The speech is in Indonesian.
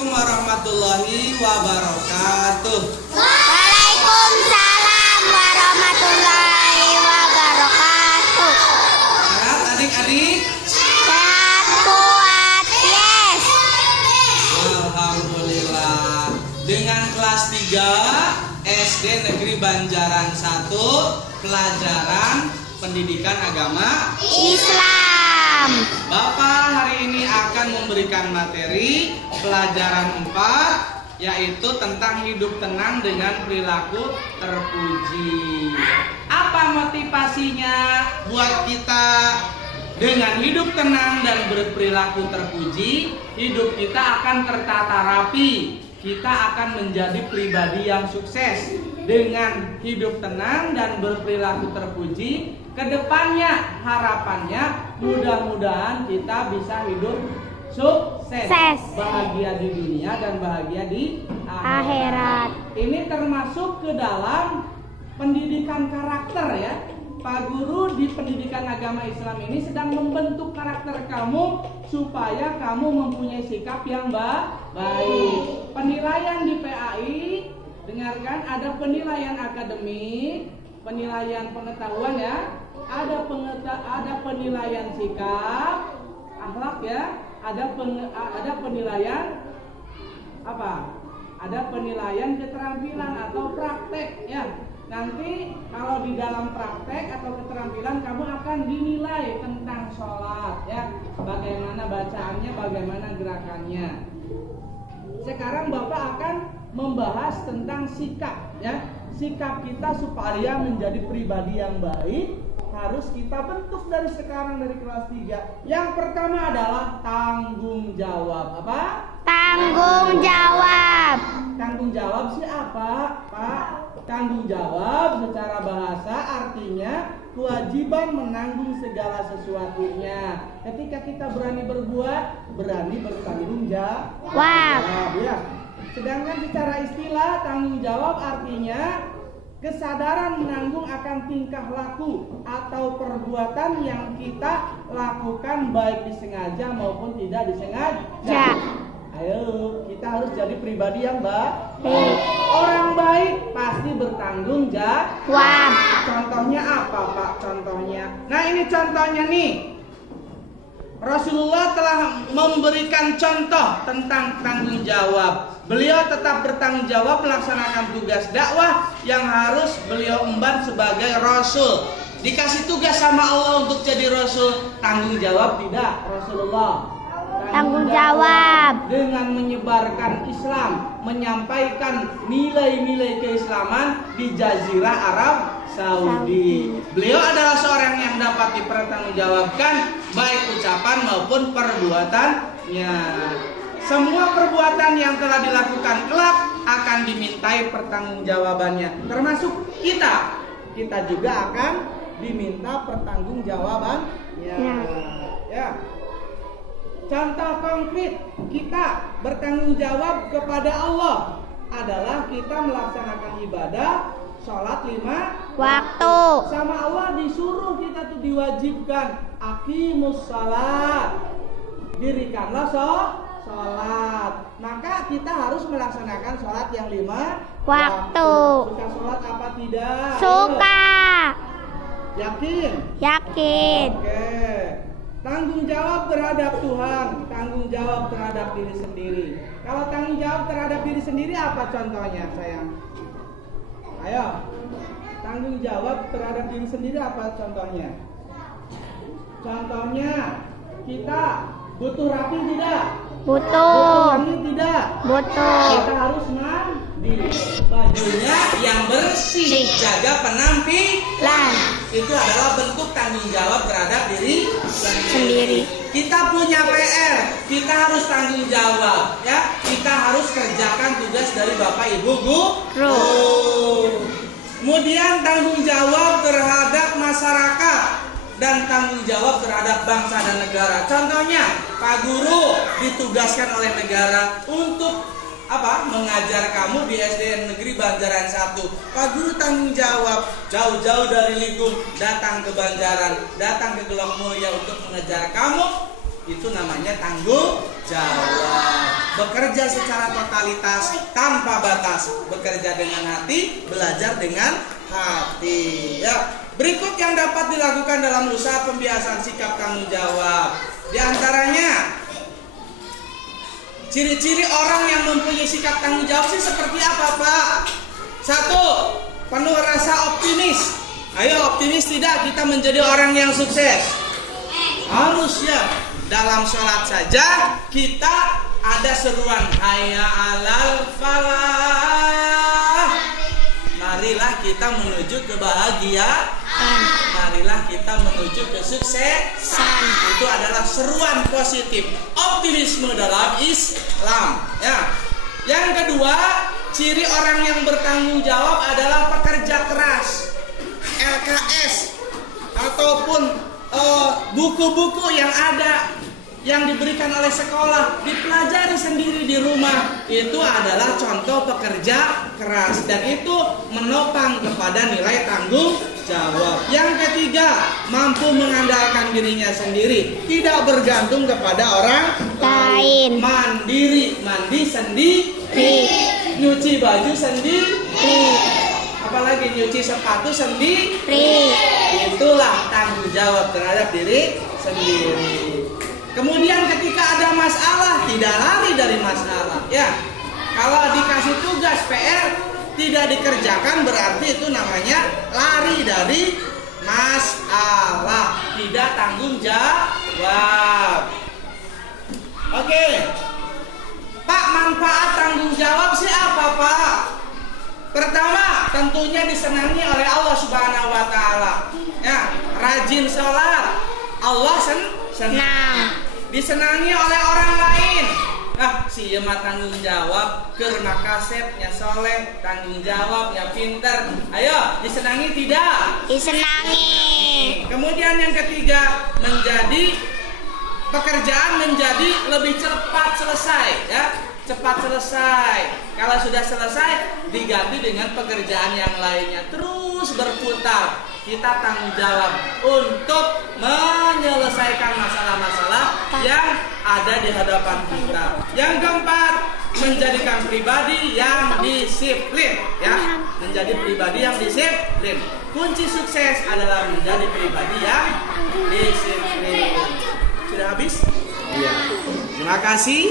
Assalamualaikum warahmatullahi wabarakatuh. Waalaikumsalam warahmatullahi wabarakatuh. Sehat adik-adik? Sehat kuat, yes. Alhamdulillah. Dengan kelas 3 SD Negeri Banjaran 1, pelajaran pendidikan agama Islam. Bapak hari ini akan memberikan materi pelajaran 4, yaitu tentang hidup tenang dengan perilaku terpuji. Apa motivasinya buat kita dengan hidup tenang dan berperilaku terpuji? Hidup kita akan tertata rapi, kita akan menjadi pribadi yang sukses. Dengan hidup tenang dan berperilaku terpuji, kedepannya harapannya mudah-mudahan kita bisa hidup sukses, bahagia di dunia dan bahagia di akhirat. Ini termasuk ke dalam pendidikan karakter ya. Pak Guru di pendidikan agama Islam ini sedang membentuk karakter kamu supaya kamu mempunyai sikap yang baik. Penilaian di PAI, dengarkan, ada penilaian akademik, penilaian pengetahuan ya, ada penilaian sikap, akhlak ya, ada penilaian apa? Ada penilaian keterampilan atau praktek ya. Nanti kalau di dalam praktek atau keterampilan kamu akan dinilai tentang sholat ya, bagaimana bacaannya, bagaimana gerakannya. Sekarang Bapak akan membahas tentang sikap ya. Sikap kita supaya menjadi pribadi yang baik harus kita bentuk dari sekarang, dari kelas 3. Yang pertama adalah tanggung jawab. Apa? Tanggung jawab. Tanggung jawab sih apa, Pak? Tanggung jawab secara bahasa artinya kewajiban menanggung segala sesuatunya. Ketika kita berani berbuat, berani bertanggung jawab ya. Sedangkan secara istilah tanggung jawab artinya kesadaran menanggung akan tingkah laku atau perbuatan yang kita lakukan baik disengaja maupun tidak disengaja. Ayo, kita harus jadi pribadi yang baik. Orang baik pasti bertanggung jawab. Contohnya apa, Pak? Contohnya. Nah, ini contohnya nih. Rasulullah telah memberikan contoh tentang tanggung jawab. Beliau tetap bertanggung jawab melaksanakan tugas dakwah yang harus beliau emban sebagai Rasul. Dikasih tugas sama Allah untuk jadi Rasul, tanggung jawab tidak Rasulullah? Tanggung jawab dengan menyebarkan Islam, menyampaikan nilai-nilai keislaman di Jazirah Arab Saudi. Beliau adalah seorang yang dapat dipertanggungjawabkan baik ucapan maupun perbuatannya. Semua perbuatan yang telah dilakukan kelak akan dimintai pertanggungjawabannya, termasuk kita. Kita juga akan diminta pertanggungjawabannya. Ya. Contoh konkret kita bertanggung jawab kepada Allah adalah kita melaksanakan ibadah sholat 5 waktu. Sama Allah disuruh kita tuh diwajibkan aqimus shalat, dirikanlah sholat. Maka kita harus melaksanakan sholat yang 5 waktu. Suka sholat apa tidak? Suka. Yakin? Yakin. Oke. Tanggung jawab terhadap Tuhan, tanggung jawab terhadap diri sendiri. Kalau tanggung jawab terhadap diri sendiri apa contohnya, sayang? Ayo. Tanggung jawab terhadap diri sendiri apa contohnya? Contohnya, kita butuh rapi tidak? Butuh. Mandi tidak? Butuh. Kita harus mandi. Bajunya yang bersih, jaga penampilan. Itu adalah bentuk tanggung jawab terhadap diri sendiri. Kita punya PR, kita harus tanggung jawab ya. Kita harus kerjakan tugas dari Bapak Ibu guru. Kemudian tanggung jawab terhadap masyarakat dan tanggung jawab terhadap bangsa dan negara. Contohnya, Pak Guru ditugaskan oleh negara untuk mengajar kamu di SDN Negeri Banjaran 1. Pak Guru tanggung jawab jauh-jauh dari Ligung datang ke Banjaran, datang ke Gelok Mulia untuk mengejar kamu. Itu namanya tanggung jawab. bekerja secara totalitas tanpa batas, bekerja dengan hati, belajar dengan hati. Ya, berikut yang dapat dilakukan dalam usaha pembiasaan sikap tanggung jawab. Di antaranya, ciri-ciri orang yang mempunyai sikap tanggung jawab sih seperti apa, Pak? 1. Penuh rasa optimis. Ayo, optimis tidak kita menjadi orang yang sukses? Harus ya. Dalam sholat saja kita ada seruan hayya alal falah. Marilah kita menuju kebahagiaan. Marilah kita menuju kesuksesan. Itu adalah seruan positif, optimisme dalam Islam. Ya. Yang kedua, ciri orang yang bertanggung jawab adalah pekerja keras. LKS ataupun buku-buku yang ada yang diberikan oleh sekolah dipelajari sendiri di rumah, itu adalah contoh pekerja keras dan itu menopang kepada nilai tanggung jawab. Yang ketiga, mampu mengandalkan dirinya sendiri, tidak bergantung kepada orang lain. Mandiri, mandi sendiri, nyuci baju sendiri, apalagi nyuci sepatu sendiri. Itulah tanggung jawab terhadap diri sendiri. Kemudian ketika ada masalah, tidak lari dari masalah. Ya, kalau dikasih tugas PR tidak dikerjakan, berarti itu namanya lari dari masalah, tidak tanggung jawab. Oke, Pak, manfaat tanggung jawab sih apa, Pak? Pertama, tentunya disenangi oleh Allah Subhanahu wa taala. Ya, rajin sholat, Allah senang. Disenangi oleh orang lain. Si mah tanggung jawab, kerna kasepnya soleh, tanggung jawabnya pinter. Ayo, disenangi tidak? Disenangi. Kemudian yang ketiga, menjadi pekerjaan menjadi lebih cepat selesai, ya. Cepat selesai. Kalau sudah selesai, diganti dengan pekerjaan yang lainnya. Terus berputar. Kita tanggung jawab untuk menyelesaikan masalah-masalah yang ada di hadapan kita. Yang keempat, menjadikan pribadi yang disiplin, ya. Menjadi pribadi yang disiplin. Kunci sukses adalah menjadi pribadi yang disiplin. Sudah habis? Iya. Terima kasih.